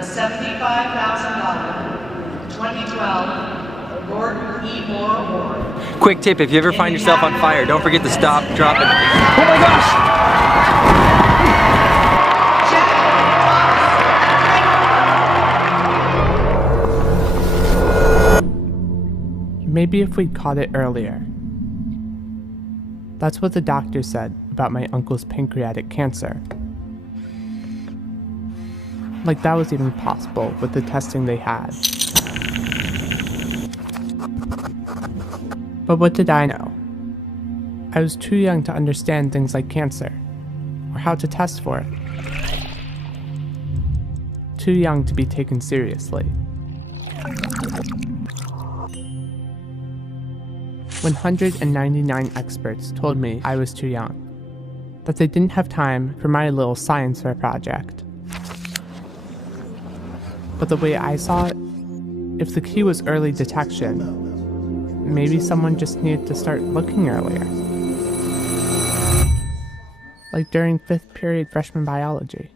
the $75,000 2012 Gordon E. Moore Award. Quick tip, if you ever find yourself on fire, don't forget to stop, drop, and... Oh my gosh! Maybe if we'd caught it earlier. That's what the doctor said about my uncle's pancreatic cancer. Like that was even possible with the testing they had. But what did I know? I was too young to understand things like cancer, or how to test for it. Too young to be taken seriously. 199 experts told me I was too young, that they didn't have time for my little science fair project. But the way I saw it, if the key was early detection, maybe someone just needed to start looking earlier. Like during 5th period freshman biology.